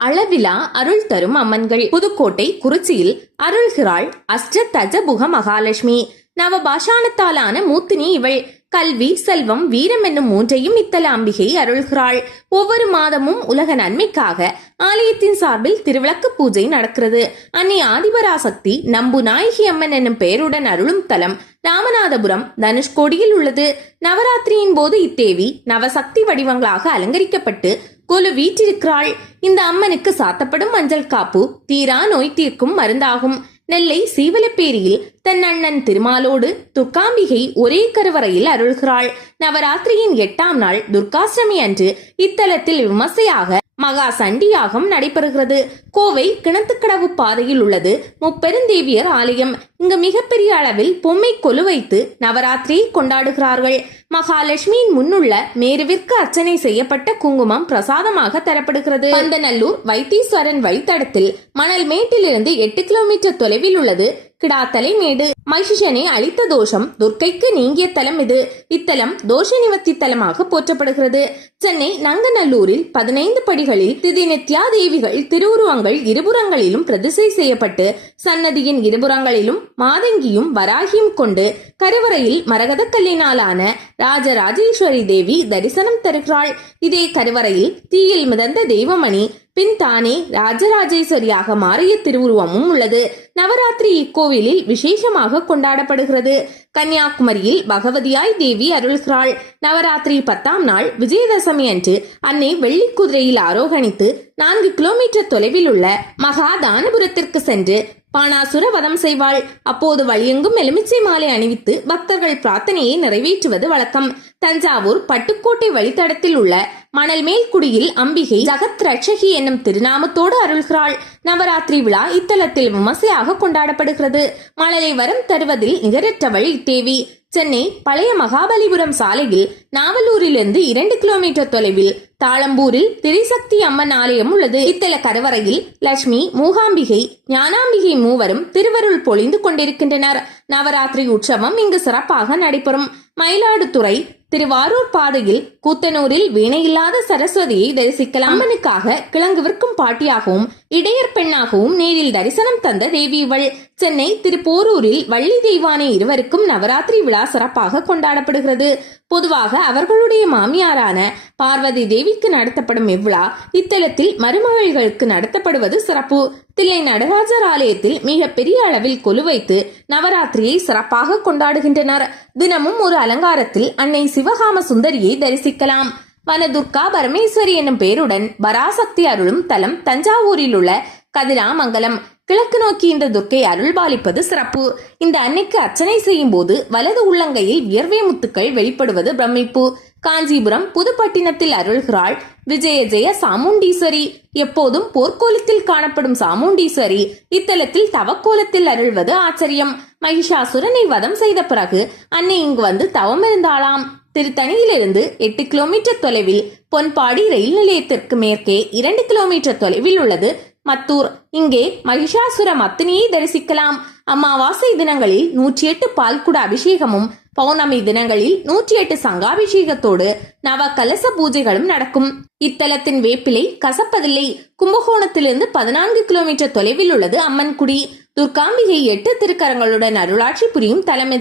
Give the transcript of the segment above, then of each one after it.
அளவிலா அருள் தரும் அம்மன்கள். புதுக்கோட்டை குறிச்சியில் அருள்கிறாள் அஷ்ட தஜபுக மகாலட்சுமி நவபாஷாணத்தாலான மூத்தினி இவள். கல்வி செல்வம் வீரம் என்னும் மூன்றையும் இத்தல அம்பிகை அருள்கிறாள். ஒவ்வொரு மாதமும் உலக நன்மைக்காக ஆலயத்தின் சார்பில் திருவிளக்கு பூஜை நடக்கிறது. அன்னை ஆதிபராசக்தி நம்பு நாயகி அம்மன் என்னும் பெயருடன் அருளும் தலம் ராமநாதபுரம் தனுஷ்கோடியில் உள்ளது. நவராத்திரியின் போது இத்தேவி நவசக்தி வடிவங்களாக அலங்கரிக்கப்பட்டு கொலு வீற்றிருக்கிறாள். இந்த அம்மனுக்கு சாத்தப்படும் மஞ்சள் காப்பு தீரா நோய் தீர்க்கும் மருந்தாகும். நெல்லை சீவலப்பேரியில் தன் அண்ணன் திருமாலோடு துர்காம்பிகை ஒரே கருவறையில் அருள்கிறாள். நவராத்திரியின் எட்டாம் நாள் துர்காஷ்டமி அன்று இத்தலத்தில் விமர்சையாக மகா சண்டியாகம் நடைபெறுகிறது. கோவை கிணத்துக்கடவு பாதையில் உள்ளது முப்பெருந்தேவியர் ஆலயம். இங்கு மிகப்பெரிய அளவில் பொம்மை கொலு வைத்து நவராத்திரியை கொண்டாடுகிறார்கள். மகாலட்சுமியின் முன்னுள்ள மேருவிற்கு அர்ச்சனை செய்யப்பட்ட குங்குமம் பிரசாதமாக தரப்படுகிறது. பந்தநல்லூர் வைத்தீஸ்வரன் வழித்தடத்தில் மணல் மேட்டிலிருந்து எட்டு கிலோமீட்டர் தொலைவில் உள்ளது. கிடாத்தலை மேடு. மகிஷனை அழித்த தோஷம் துர்க்கைக்கு நீங்கிய தலம் இது. இத்தலம் தோஷ நிவர்த்தி தலமாக போற்றப்படுகிறது. சென்னை நங்கநல்லூரில் பதினைந்து படிகளில் திதிநித்யா தேவிகள் திருவுருவங்கள் இருபுறங்களிலும் பிரதிசை செய்யப்பட்டு சன்னதியின் இருபுறங்களிலும் மாதங்கியும் வராகியும் கொண்டு கருவறையில் மரகதக்கல்லினாலான ராஜராஜேஸ்வரி தேவி தரிசனம் தருகிறாள். இதே கருவறையில் தீயில் மிதந்த தெய்வமணி பின் தானே ராஜராஜேஸ்வரியாக மாறிய திருவுருவமும் உள்ளது. நவராத்திரி இக்கோவிலில் விசேஷமாக கொண்டாடப்படுகிறது. கன்னியாகுமரியில் பகவதியாய் தேவி அருள்கிறாள். நவராத்திரி பத்தாம் நாள் விஜயதசமி அன்று அன்னை வெள்ளி குதிரையில் ஆரோகணித்து நான்கு கிலோமீட்டர் தொலைவில் உள்ள மகாதானபுரத்திற்கு சென்று பானாசுர வதம் செய்வாள். அப்போது வழியெங்கும் எலுமிச்சை மாலை அணிவித்து பக்தர்கள் பிரார்த்தனையை நிறைவேற்றுவது வழக்கம். தஞ்சாவூர் பட்டுக்கோட்டை வழித்தடத்தில் உள்ள மணல் மேல்குடியில் அம்பிகை ஜகத் ரட்சகி என்னும் திருநாமத்தோடு அருள்கிறாள். நவராத்திரி விழா இத்தலத்தில் விமர்சையாக கொண்டாடப்படுகிறது. மழலை வரம் தருவதில் நிகரற்றவள் இத்தேவி. சென்னை பழைய மகாபலிபுரம் சாலையில் நாவலூரிலிருந்து இரண்டு கிலோமீட்டர் தொலைவில் தாளம்பூரில் திரிசக்தி அம்மன் ஆலயம் உள்ளது. இத்தல கருவறையில் லட்சுமி மூகாம்பிகை ஞானாம்பிகை மூவரும் திருவருள் பொழிந்து கொண்டிருக்கின்றனர். நவராத்திரி உற்சவம் இங்கு சிறப்பாக நடைபெறும். மயிலாடுதுறை திருவாரூர் பாதையில் கூத்தனூரில் வீணையில்லாத சரஸ்வதியை தரிசிக்கலாம். அம்மனுக்காக கிழங்கு விற்கும் பாட்டியாகவும் இடையர் பெண்ணாகவும் நேரில் தரிசனம் தந்த தேவி இவள். சென்னை திருப்போரூரில் வள்ளி தெய்வானை இருவருக்கும் நவராத்திரி விழா சிறப்பாக கொண்டாடப்படுகிறது. பொதுவாக அவர்களுடைய மாமியாரான பார்வதி தேவிக்கு நடத்தப்படும் இவ்விழா இத்தலத்தில் மருமகள்களுக்கு நடத்தப்படுவது சிறப்பு. தில்லை நடராஜர் ஆலயத்தில் மிக பெரிய அளவில் கொலு வைத்து நவராத்திரியை சிறப்பாக கொண்டாடுகின்றனர். தினமும் ஒரு அலங்காரத்தில் அன்னை சிவகாம சுந்தரியை தரிசிக்கலாம். வனதுர்கா பரமேஸ்வரி என்னும் பெயருடன் பராசக்தி அருளும் தலம் தஞ்சாவூரில் உள்ள கதிராமங்கலம். கிழக்கு நோக்கி இந்த துர்க்கை அருள்பாலிப்பது சிறப்பு. இந்த அன்னைக்கு அர்ச்சனை செய்யும் போது வலது உள்ளங்கையில் வியர்வை முத்துக்கள் வெளிப்படுவது பிரமிப்பு. காஞ்சிபுரம் புதுப்பட்டினத்தில் அருள்கிறாள் விஜய ஜெய சாமுண்டீஸ்வரி. எப்போதும் போர்க்கோலத்தில் காணப்படும் சாமுண்டீஸ்வரி. இத்தலத்தில் தவக்கோலத்தில் அருள்வது ஆச்சரியம். மகிஷாசுரனை வதம் செய்த பிறகு அன்னை இங்கு வந்து தவம் இருந்தாளாம். திருத்தணியிலிருந்து எட்டு கிலோமீட்டர் தொலைவில் பொன்பாடி ரயில் நிலையத்திற்கு மேற்கே இரண்டு கிலோமீட்டர் தொலைவில் உள்ளது மத்தூர். இங்கே மகிஷாசுர மத்தினியை தரிசிக்கலாம். அமாவாசை தினங்களில் நூற்றி எட்டு பால்குட அபிஷேகமும் பௌர்ணமி தினங்களில் நூற்றி எட்டு சங்காபிஷேகத்தோடு நவ கலச பூஜைகளும் நடக்கும். இத்தலத்தின் வேப்பிலை கசப்பதில்லை. கும்பகோணத்திலிருந்து பதினான்கு கிலோமீட்டர் தொலைவில் உள்ளது அம்மன்குடி துர்காம்பிகை எட்டு திருக்கரங்களுடன் அருளாட்சி புரியும் தலம்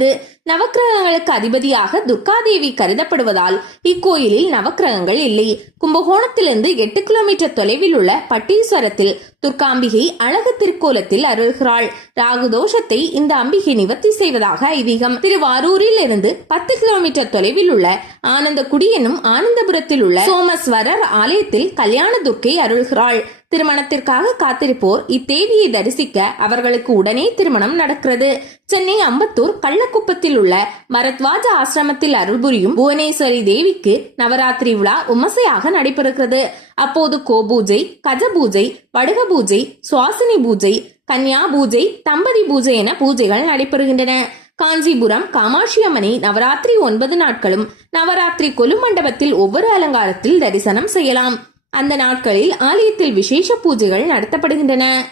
நவக்கிரகங்களுக்கு அதிபதியாக துர்காதேவி கருதப்படுவதால் இக்கோயிலில் நவக்கிரகங்கள் இல்லை. கும்பகோணத்திலிருந்து எட்டு கிலோமீட்டர் தொலைவில் உள்ள பட்டீஸ்வரத்தில் துர்காம்பிகை அழகு திருக்கோலத்தில் அருள்கிறாள். ராகு தோஷத்தை இந்த அம்பிகை நிவர்த்தி செய்வதாக ஐதீகம். திருவாரூரில் இருந்து பத்து கிலோமீட்டர் தொலைவில் உள்ள ஆனந்தகுடி என்னும் ஆனந்தபுரத்தில் உள்ள சோமஸ்வரர் ஆலயத்தில் கல்யாண துர்க்கை அருள்கிறாள். திருமணத்திற்காக காத்திருப்போர் இத்தேவியை தரிசிக்க அவர்களுக்கு உடனே திருமணம் நடக்கிறது. சென்னை அம்பத்தூர் கள்ளக்குப்பத்தில் உள்ள மரத்வாஜ ஆசிரமத்தில் அருள்புரியும் புவனேஸ்வரி தேவிக்கு நவராத்திரி விழா உமசையாக நடைபெறுகிறது. அப்போது கோபூஜை கஜ பூஜை வடுக பூஜை சுவாசினி பூஜை கன்யா பூஜை தம்பதி பூஜை என பூஜைகள் நடைபெறுகின்றன. காஞ்சிபுரம் காமாட்சி அம்மனை நவராத்திரி ஒன்பது நாட்களும் நவராத்திரி கொலு மண்டபத்தில் ஒவ்வொரு அலங்காரத்தில் தரிசனம் செய்யலாம். அந்த நாட்களில் ஆலயத்தில் விசேஷ பூஜைகள் நடத்தப்படுகின்றன.